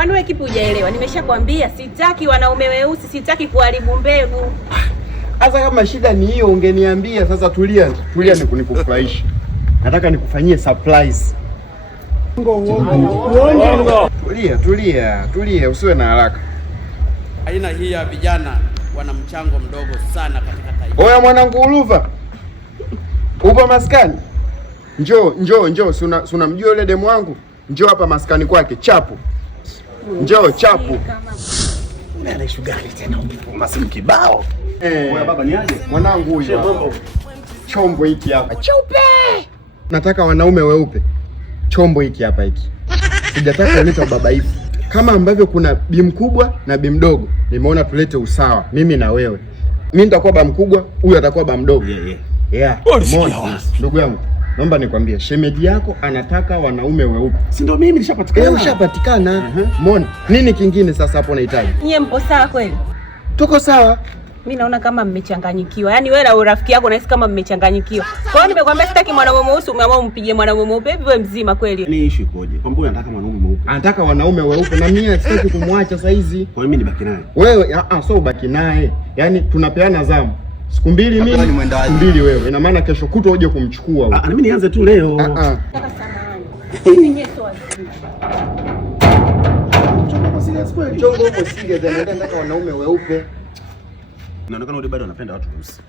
Kwani wewe kipi hujaelewa? Nimeshakwambia sitaki wanaume weusi, sitaki kuharibu mbegu. Sasa kama shida ni hiyo ungeniambia. Sasa tulia nikufurahisha. Nataka nikufanyie surprise. Tulia, usiwe na haraka. Aina hii ya vijana wana mchango mdogo sana katika taifa. Oya mwanangu Uluva. Upo maskani? Njoo, si unamjua yule demu wangu? Njoo hapa maskani kwake, Chapu. Njoo Chapu. Nani shugari tena upo masimu kibao. Oya baba ni aje? Mwanangu huyu. Chombo hiki hapa. Cheupe. Nataka wanaume weupe. Chombo hiki hapa hiki. Sijataka ulete babaifu. Kama ambavyo kuna bi mkubwa na bi mdogo, nimeona tulete usawa, mimi na wewe. Mimi nitakuwa ba mkubwa, huyu atakuwa ba mdogo. Yeah. Ndugu yangu, naomba nikwambie, shemeji yako anataka wanaume weupe. Si ndio mimi nishapatikana? Ushapatikana. Umeona? Nini kingine sasa hapo unahitaji? Nyie mpo sawa kweli? Tuko sawa. Mimi naona kama mmechanganyikiwa. Yaani wewe na urafiki yako nahisi kama mmechanganyikiwa. Kwa hiyo nimekwambia sitaki mwanaume mweusi, umeamua umpige mwanaume mweupe. Hivi wewe mzima kweli? Ni issue ikoje? Kwa mbona anataka mwanaume mweupe? Anataka wanaume weupe na mimi sitaki kumwacha saa hizi. Kwa mimi nibaki naye. Wewe so ubaki naye. Yaani tunapeana zamu. Siku mbili mimi, siku mbili wewe. Ina maana kesho kutwa uje kumchukua wewe. Mimi nianze tu leo. Nataka samahani. Ninyi sio wazima. Chongo huko serious, anataka wanaume weupe. Inaonekana yule bado anapenda watu weusi.